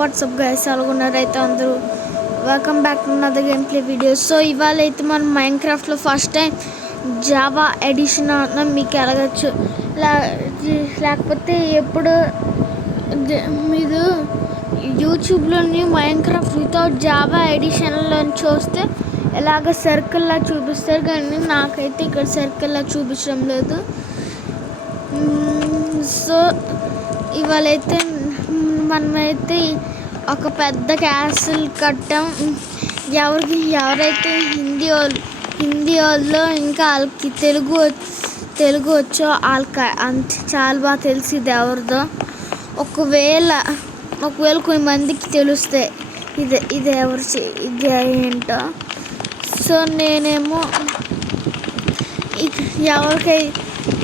WhatsApp guys అలాగున్నారైతే అందరూ welcome back to other game play video. So ఇవాళ అయితే మనం మైన్క్రాఫ్ట్లో ఫస్ట్ టైం జావా ఎడిషన్ ఆడుతున్నాం. మీకు ఎలాగచ్చు లేకపోతే ఎప్పుడు మీరు యూట్యూబ్లోని మైన్క్రాఫ్ట్ వితౌట్ జావా ఎడిషన్లో చూస్తే ఎలాగ సర్కిల్లా చూపిస్తారు, కానీ నాకైతే ఇక్కడ సర్కిల్లా చూపించడం లేదు. సో ఇవాళైతే మనమైతే ఒక పెద్ద క్యాసిల్ కట్టాం. ఎవరైతే హిందీ వాళ్ళు ఇంకా వాళ్ళకి తెలుగు వచ్చో వాళ్ళకి అంత చాలా బాగా తెలిసింది ఎవరిదో. ఒకవేళ కొన్ని మందికి తెలిస్తే ఇది ఇది ఏంటో. సో నేనేమో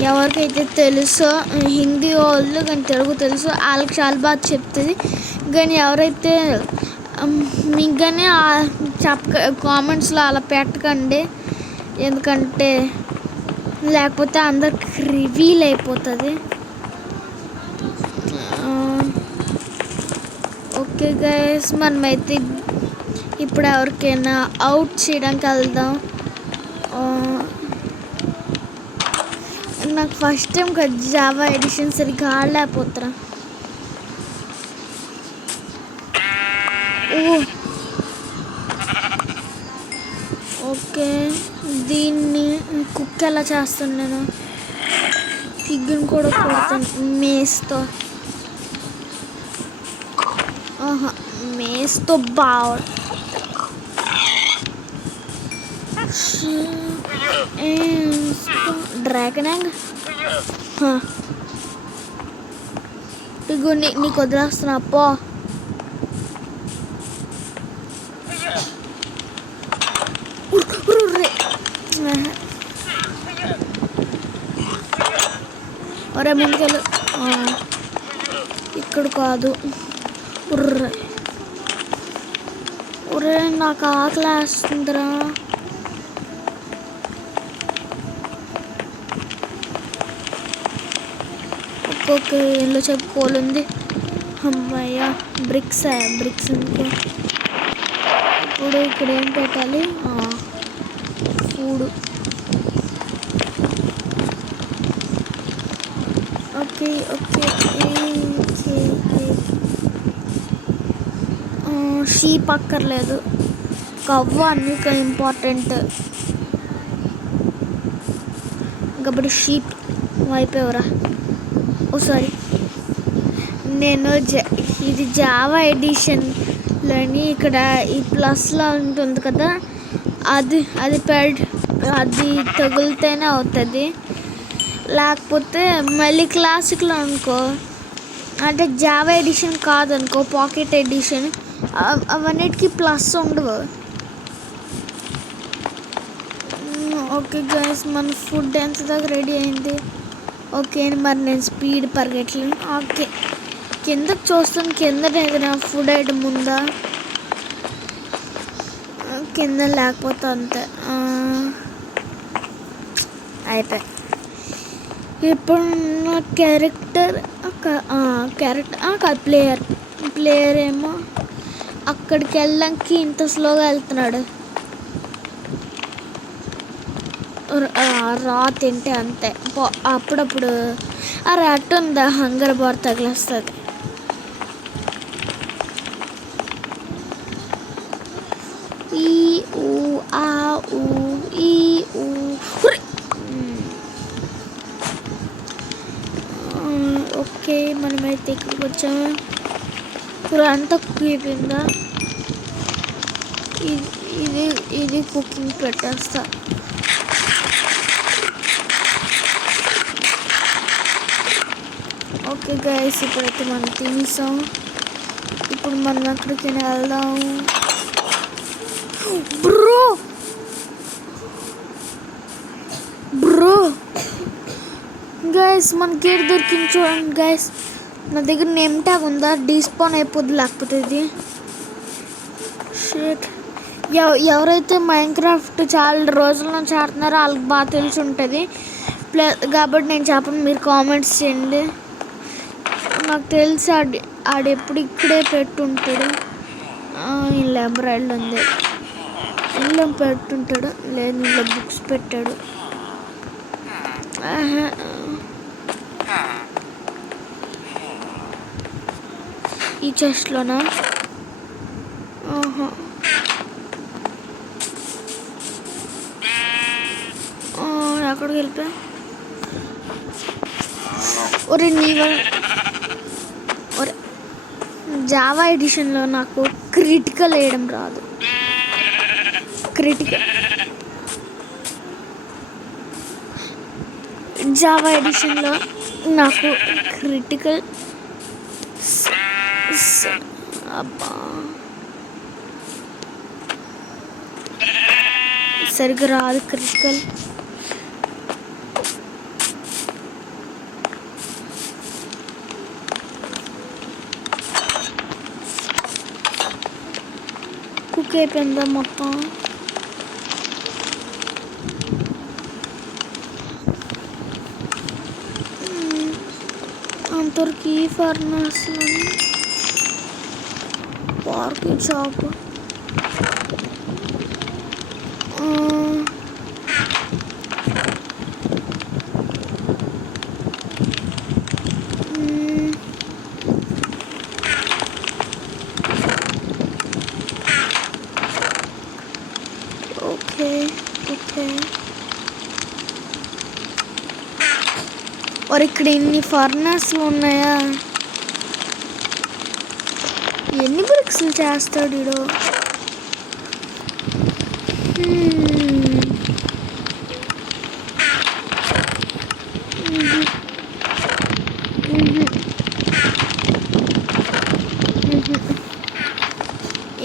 ఎవరికైతే తెలుసో హిందీ వాళ్ళు కానీ తెలుగు తెలుసు వాళ్ళకి చాలా బాగా చెప్తుంది. కానీ ఎవరైతే మీకు కానీ కామెంట్స్లో అలా పెట్టకండి, ఎందుకంటే లేకపోతే అందరికి రివీల్ అయిపోతుంది. ఓకే గైస్, మనమైతే ఇప్పుడు ఎవరికైనా అవుట్ చేయడానికి వెళ్దాం. నాకు ఫస్ట్ టైం కదా జావా ఎడిషన్ సరిగ్గా ఆడలేకపోతున్నా. ఓకే, దీన్ని కుక్ ఎలా చేస్తాను నేను? పిగ్గుని కూడా కొడతాను మేస్తో. మేస్తో బాగా డ్రాగన్ యాంగ్ పిగ్గు నీకు వదిలేస్తున్నా పో. ఒరే ముందుకెళ్ళు, ఇక్కడ కాదు. ఒరే నాకు ఆకలి వేస్తుందిరా. ఒక్కొక్క ఇంట్లో చెప్పుకోవాలి. అమ్మాయ్య బ్రిక్స్ ఇంకో. ఇప్పుడు ఇక్కడ ఏం పెట్టాలి? ఫుడ్. ఓకే షీప్ అక్కర్లేదు, కవ్వ అన్నిక ఇంపార్టెంట్ కాబట్టి షీప్ అయిపోయావరా. సారీ, నేను ఇది జావా ఎడిషన్లోని ఇక్కడ ఈ ప్లస్లో ఉంటుంది కదా, అది తగిలితేనే అవుతుంది. లేకపోతే మళ్ళీ క్లాసిక్లో అనుకో, అంటే జావా ఎడిషన్ కాదనుకో, పాకెట్ ఎడిషన్, అవన్నిటికీ ప్లస్ ఉండవు. ఓకే గైస్, మన ఫుడ్ ఎంత దాకా రెడీ అయింది. ఓకే, మరి నేను స్పీడ్ పరిగెట్టలేను. ఓకే, కిందకి చూస్తాను, కింద ఏదైనా ఫుడ్ ఐటమ్ ఉందా? కింద లేకపోతే అంతే అయిపోయి. ఇప్పుడు నా క్యారెక్టర్ ప్లేయర్ ఏమో అక్కడికి వెళ్ళడానికి ఇంత స్లోగా వెళ్తున్నాడు. రా తింటే అంతే, అప్పుడప్పుడు ఆ ర్యాట్ ఉందా హంగర్ బార్ తగిలేస్తుంది. ఓకే, మనమైతే ఇక్కడికి వచ్చాము. ఇప్పుడు అంతా కుక్ అయిపోయిందా? ఇది కుకింగ్ పెట్టేస్తా. ఓకే గైస్, ఇప్పుడైతే మనం తినేసాం. ఇప్పుడు మనం అక్కడికి వెళ్దాం. బ్రో గైస్, మనకి ఏడు దొరికింది చూడండి గైస్. నా దగ్గర నేమ్ ట్యాగ్ ఉందా? డిస్పాన్ అయిపోద్ది లేకపోతే ఇది. షేట్, ఎవరైతే మైన్క్రాఫ్ట్ చాలా రోజుల నుంచి ఆడుతున్నారో వాళ్ళకి బాగా తెలిసి ఉంటుంది కాబట్టి నేను చెప్పను, మీరు కామెంట్స్ చేయండి. నాకు తెలిసి ఆడెప్పుడు ఇక్కడే పెట్టుంటాడు. లైబ్రరీలో ఉంది, ఇంట్లో పెట్టుంటాడు. లేదు, ఇంట్లో బుక్స్ పెట్టాడు. ఈ చెస్ట్లోనా? ఎక్కడికి వెళ్ళిపోయా? ఒరే ఒరే, జావా ఎడిషన్లో నాకు క్రిటికల్ వేయడం రాదు. జావా ఎడిషన్లో నాకు క్రిటికల్ అబ్బా సరిగ్గా రాదు క్రిటికల్. కుక్ అయిపోయిందా మొత్తం? అంతవరకు ఈ ఫర్నస్లో పార్కింగ్ షాప్. ఓకే మరి ఇక్కడ ఎన్ని ఫర్నస్లు ఉన్నాయా? ఎన్ని బ్రిక్స్లు చేస్తాడు ఈడో?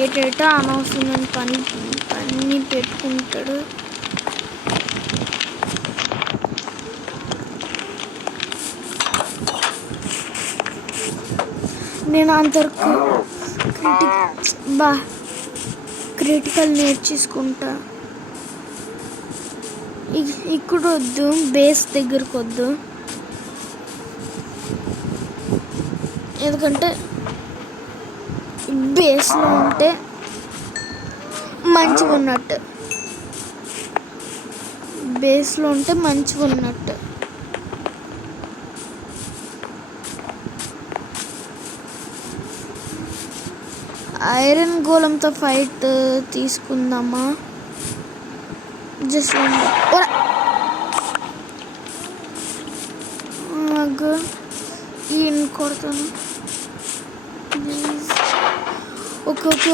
ఏటేటో అనవసరమైన పని పెట్టుకుంటాడు. నేను అంతవరకు క్రిటికల్ నేర్చేసుకుంటా. ఇక్కడ వద్దు, బేస్ దగ్గరకు వద్దు, ఎందుకంటే బేస్లో ఉంటే మంచిగా ఉన్నట్టు. ఐరన్ గోళంతో ఫైట్ తీసుకుందామా? జస్ట్ ఈయన కొడతాను.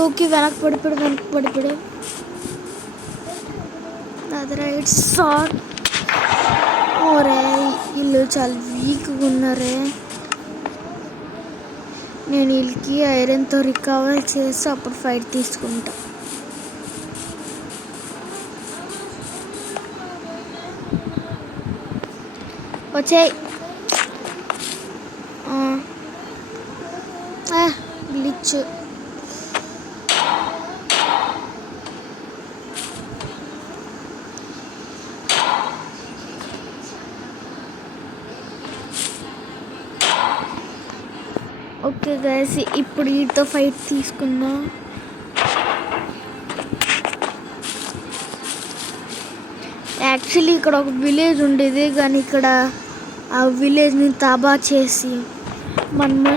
ఓకే వెనక్కి పడిపోయాడు. అది రైట్ సార్. ఓరే, వీళ్ళు చాలా వీక్గా ఉన్నారే. నేను వీళ్ళకి ఐరన్తో రికవర్ చేసి అప్పుడు ఫైట్ తీసుకుంటా. వచ్చాయి గ్లిచ్. ఓకే గైస్, ఇప్పుడు వీటితో ఫైట్ తీసుకుందాం. యాక్చువల్లీ ఇక్కడ ఒక విలేజ్ ఉండేది, కానీ ఇక్కడ ఆ విలేజ్ని తబా చేసి మనము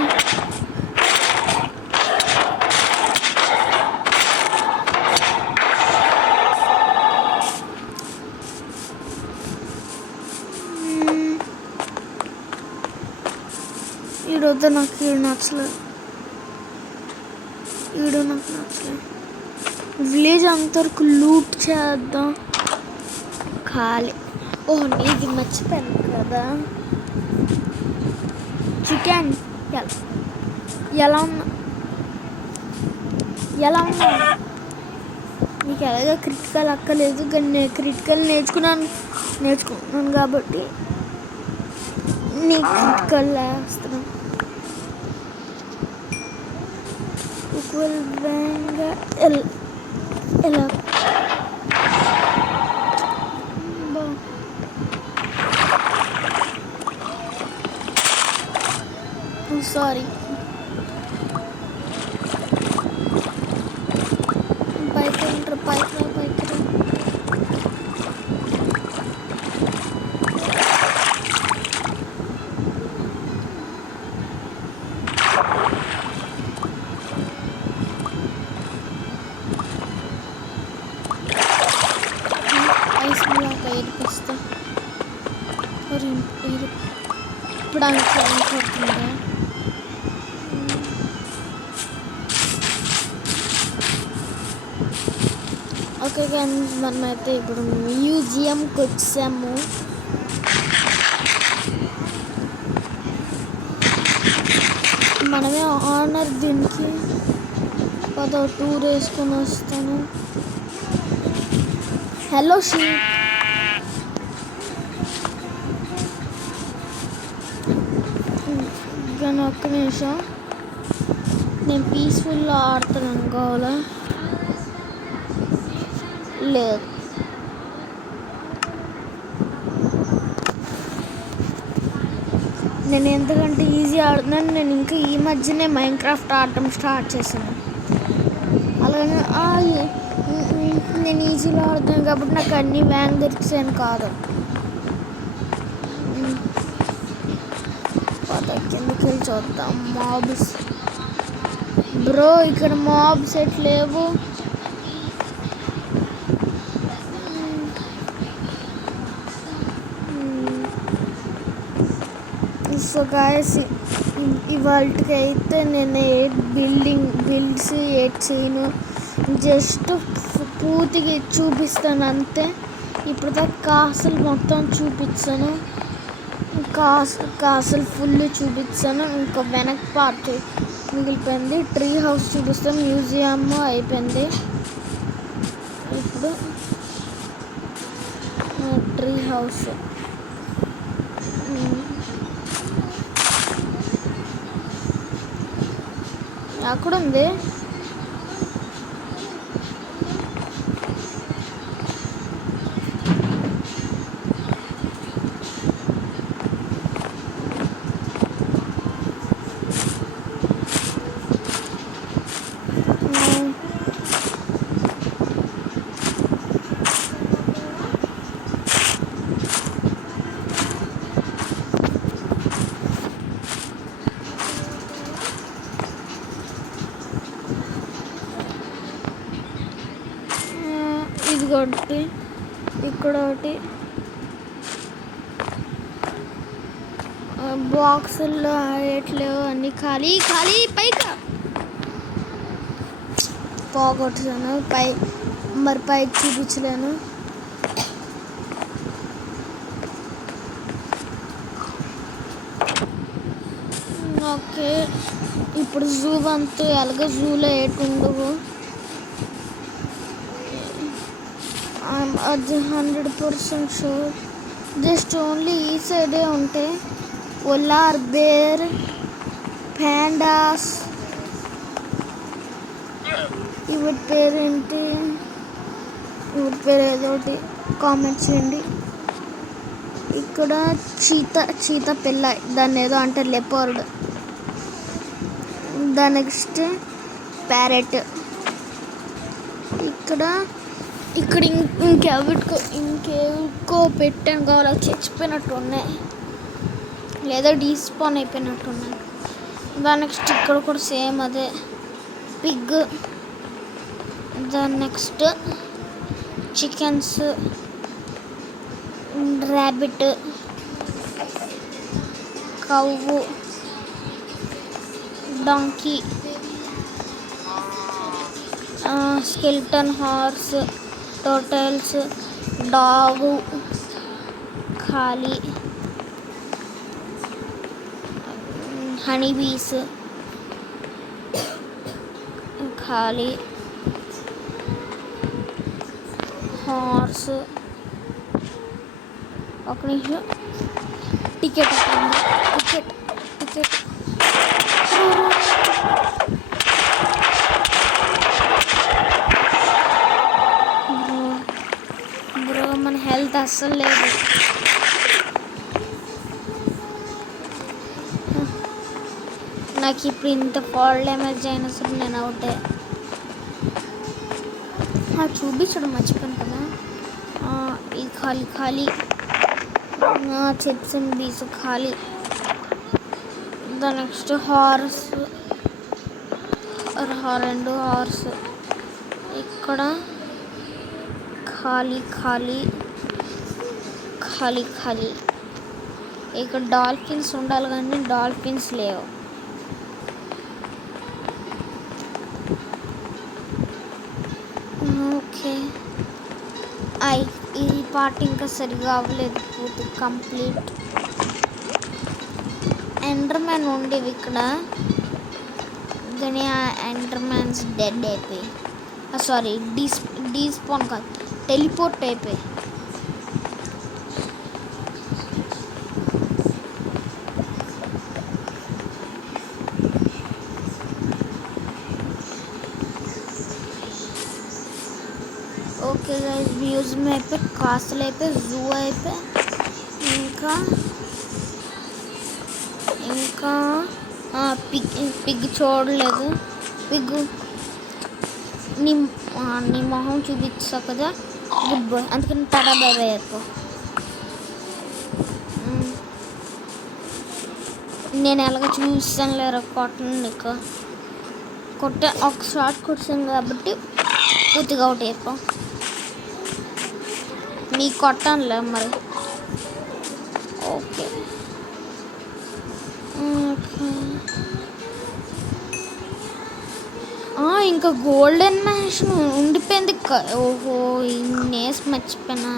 ఈడొద్దు. నాకు నచ్చలేదు. విలేజ్ అంతవరకు లూట్ చేద్దాం. ఖాళీ. నీది మర్చిపోయాను కదా. చికెన్ ఎలా ఉన్నా నీకు ఎలాగో క్రిటికల్ అక్కలేదు, కానీ నేను క్రిటికల్ నేర్చుకున్నాను కాబట్టి నీ క్రిటికల్ వేస్తున్నాను. ఎలా సారీ. ఏడిపిస్తా. ఇప్పుడు అనుకుంటుందా? ఓకే కానీ మనమైతే ఇప్పుడు మ్యూజియంకి వచ్చాము. మనమే ఆనర్ దీనికి. పదో టూర్ వేసుకొని వస్తాను. హలో షీ, కానీ ఒక్క నిమిషం, నేను పీస్ఫుల్గా ఆడుతున్నాను కావాలా? లేదు, నేను ఎందుకంటే ఈజీ ఆడుతున్నాను. నేను ఇంకా ఈ మధ్యనే మైన్క్రాఫ్ట్ ఆడటం స్టార్ట్ చేశాను. అలాగే నేను ఈజీలో ఆడుతున్నాను కాబట్టి నాకు అన్ని వ్యాంగ్ దొరికిసాను కాదు. కిందకి వెళ్ళి చూద్దాం. మాబ్స్ బ్రో, ఇక్కడ మాబ్స్ ఎట్లేవు. సో గాయస్, ఇవాళకి అయితే నేను 8 బిల్డ్స్ 8 చేయను, జస్ట్ పూర్తిగా చూపిస్తాను అంతే. ఇప్పుడు దాకా కాసులు మొత్తం చూపించాను, కాసులు ఫుల్ చూపించాను. ఇంకా వెనక్ పార్ట్ మిగిలిపోయింది. ట్రీ హౌస్ చూపిస్తాను, మ్యూజియం అయిపోయింది. ఇప్పుడు ట్రీ హౌస్ అక్కడ ఉంది. ఇదిగోటి, ఇక్కడ ఒకటి బాక్సుల్లో ఎట్లేవు, అన్నీ ఖాళీ ఖాళీ. పైగా పోగొట్టాను, మరి పైకి చూపించలేను. ఓకే, ఇప్పుడు జూ అంతా ఎలాగో జూలో ఏటుండవు, అది 100% షూర్. జస్ట్ ఓన్లీ ఈ సైడే ఉంటాయి. పోలార్ బేర్, ప్యాండాస్, ఇవిటి పేరేంటి, ఇవిటి పేరు ఏదో ఒకటి కామెంట్ చేయండి. ఇక్కడ చీత పిల్ల, దాన్ని ఏదో అంటే లెపర్డ్. దాని నెక్స్ట్ ప్యారెట్. ఇక్కడ ఇంకెవరికో పెట్టాను కావాలి, చచ్చిపోయినట్టు ఉన్నాయి లేదా డీస్పాన్ అయిపోయినట్టు ఉన్నాయి. దాని నెక్స్ట్ ఇక్కడ కూడా సేమ్ అదే పిగ్. దాని next chickens, rabbit, కవ్వు, donkey, skeleton horse, totals, డాగు ఖాళీ, హనీ బీస్ ఖాళీ, హార్స్. ఒక నిమిషం, టికెట్ బ్రో, మన హెల్త్ అస్సలు లేదు. నాకు ఇప్పుడు ఇంత ఫాల్ డ్యామేజ్ అయినా సరే నేను అవుటే. చూపించడం మర్చిపోయాను కదా. ఇది ఖాళీ, చెట్స్ అండ్ బీస్ ఖాళీ. The next horse, 2 horse. ఇక్కడ ఖాళీ. ఖాళీ ఖాళీ. ఇక్కడ డాల్ఫిన్స్ ఉండాలి కానీ డాల్ఫిన్స్ లేవు. ఓకే, ఈ పార్ట్ ఇంకా సరిగా అవ్వలేదు పూర్తి కంప్లీట్. ఎండర్మ్యాన్ ఉండేవి ఇక్కడ కానీ ఆ ఎండర్మ్యాన్స్ డెడ్ అయిపోయి, సారీ డీస్పాన్ కాదు, టెలిపోర్ట్ అయిపోయి. ఓకే గైస్, మ్యూజియం అయిపోయి, కాస్టల్ అయిపోయి, జూ అయిపోయి, ఇంకా ఇంకా పిగ్ చూడలేదు. పిగ్ నీ మొహం చూపిస్తా కదా, గుడ్ బాయ్, అందుకని టాటా బై బై అయిపో. నేను ఎలాగ చూపిస్తాను లేరా, కొట్టండి ఒక షార్ట్ కొట్టాను కాబట్టి పూర్తిగా అవుట్ అయిపో. నీకు కొట్టానులే మరి. ఓకే ఇంకా గోల్డెన్ మ్యాన్షన్ ఉండిపోయింది. ఓహో, నేస్ మర్చిపోయినా.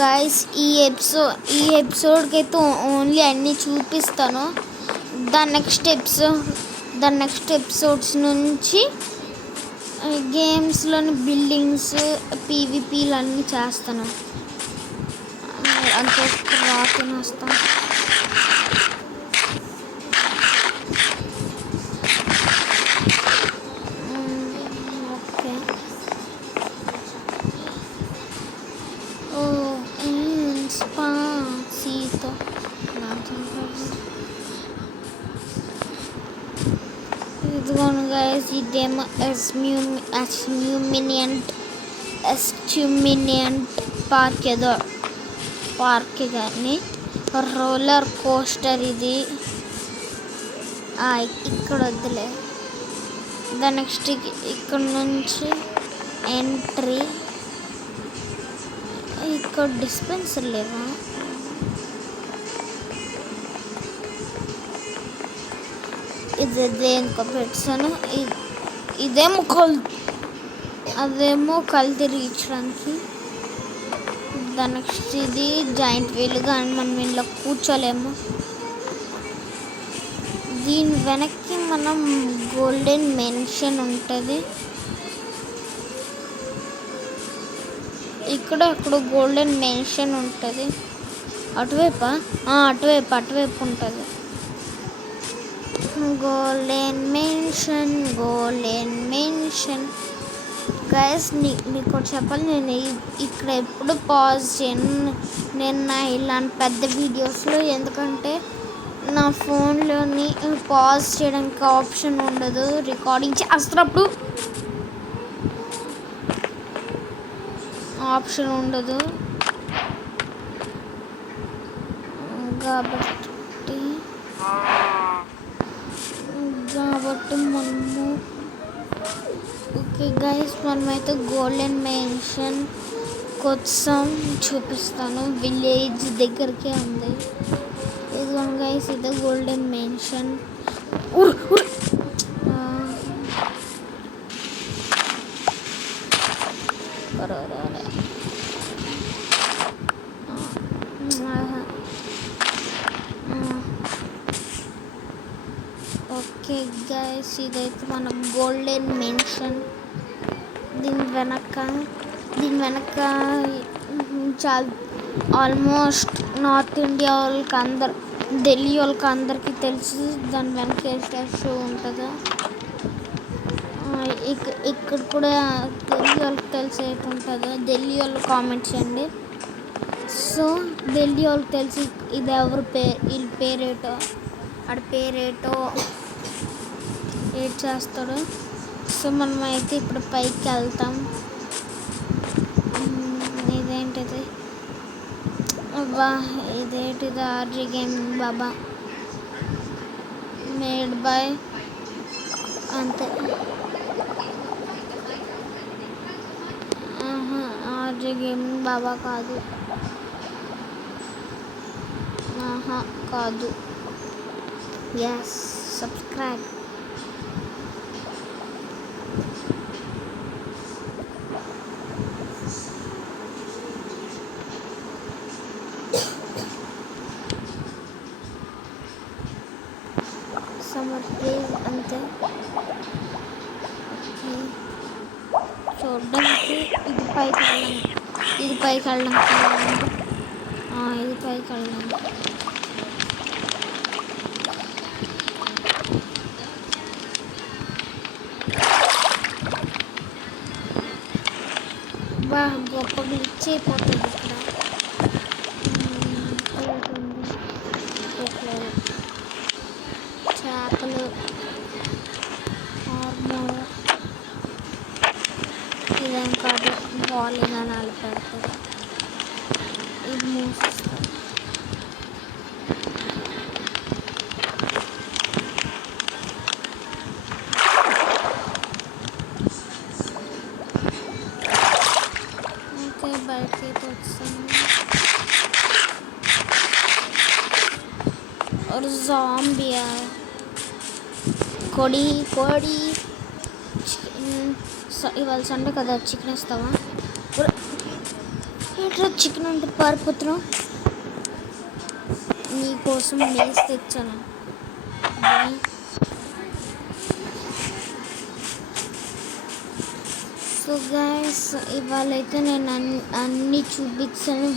గైస్, ఈ ఎపిసోడ్కి అయితే ఓన్లీ అన్నీ చూపిస్తాను. దాని నెక్స్ట్ ఎపిసోడ్స్ నుంచి గేమ్స్లోని బిల్డింగ్స్, పీవీపీలు అన్నీ చేస్తాను. అంతే రాత్రి వస్తాను. ఓకే, సీతో ఇదిగోను గైస్, ఇదేమో ఎస్ట్యూమినియంట్ పార్క్ కానీ రోలర్ కోస్టర్ ఇది. ఇక్కడ వద్దులే. దాని నెక్స్ట్ ఇక్కడ నుంచి ఎంట్రీ. ఇక్కడ డిస్పెన్సర్ లేవా? ఇది దేనికో పెట్టాను. అదేమో కళ్ళు తిరిగించడానికి. దాని నెక్స్ట్ ఇది జాయింట్ వీల్, కానీ మనం ఇంట్లో కూర్చోలేము. దీని వెనక్కి మనం గోల్డెన్ మెన్షన్ ఉంటుంది. ఇక్కడ గోల్డెన్ మెన్షన్ ఉంటుంది. అటువైపు ఉంటుంది. గోల్డెన్ మెన్షన్ గైస్, మీకు చెప్పాలి, నేను ఇక్కడ ఎప్పుడు పాజ్ చేయను నేను ఇలాంటి పెద్ద వీడియోస్లో. ఎందుకంటే నా ఫోన్లోని పాజ్ చేయడానికి ఆప్షన్ ఉండదు. రికార్డింగ్ చేస్తున్నప్పుడు ఆప్షన్ ఉండదు కాబట్టి మనము. ఓకే గైస్, మనమైతే గోల్డెన్ మెన్షన్ కోసం చూపిస్తాను. విలేజ్ దగ్గరికి ఉంది. ఇదిగోండి గైస్, ఇదే గోల్డెన్ మెన్షన్. ఓకే గైస్, ఇదైతే మన గోల్డెన్ మెన్షన్. దీని వెనక చాలా ఆల్మోస్ట్ నార్త్ ఇండియా వాళ్ళకి ఢిల్లీ వాళ్ళకి అందరికీ తెలుసు దాని వెనక ఏ షో ఉంటుందో. ఇక్కడ కూడా ఢిల్లీ వాళ్ళకి తెలిసేది ఉంటుందో. ఢిల్లీ వాళ్ళు కామెంట్ చేయండి. సో ఢిల్లీ వాళ్ళకి తెలిసి ఇది ఎవరి వీళ్ళ పేరేటో, ఆడ పేరేటో ఏడ్ చేస్తాడు. సో మనం అయితే ఇప్పుడు పైకి వెళ్తాం. ఇదేంటిది? ఇదేంటిది? ఆర్జీ గేమింగ్ బాబా. మేడ్ బై అంతే. ఆర్జే గేమింగ్ బాబా కాదు, కాదు. Yes, subscribe. సమ్మర్ ప్లీజ్ అంతే. చూడడానికి ఇది పైకి వెళ్ళాం, ఇది పైకి వెళ్ళాం, ఇది పైకి వెళ్ళాం. బా గొప్ప గ్లిచ్ అయిపోతుంది ఇక్కడ. చేపలు, హార్మోన్, ఇదేం కాదు, బాలింగ్ అని వాళ్ళు పెడతారు. ఇది మూసిస్తారు. ఓకే, బయటకి అయితే వస్తాను. और ज़ॉम्बी है. కోడి ఇవాళ సండే కదా, చికెన్ ఇస్తావా? ఏంట్రా చికెన్ అంటే పారిపోతున్నావు? నీకోసం మేస్ తెచ్చాను. సో గైస్, ఇవాళ అయితే నేను అన్నీ చూపించాను.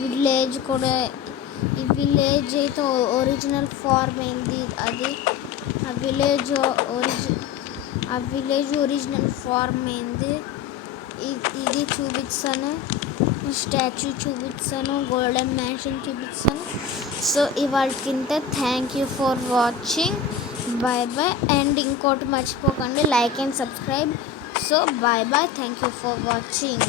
విలేజ్ కూడా, ఈ విలేజ్ అయితే ఒరిజినల్ ఫార్మ్ ఏంది అది, ఆ విలేజ్ ఒరిజినల్ ఫార్మ్ ఏంది ఇది చూపిస్తాను. స్టాచ్యూ చూపిస్తాను, గోల్డెన్ మ్యాన్షన్ చూపిస్తాను. సో ఇవాళకింత thank you for watching. Bye bye. And ఇంకోటి మర్చిపోకండి, like and subscribe. So bye bye, thank you for watching.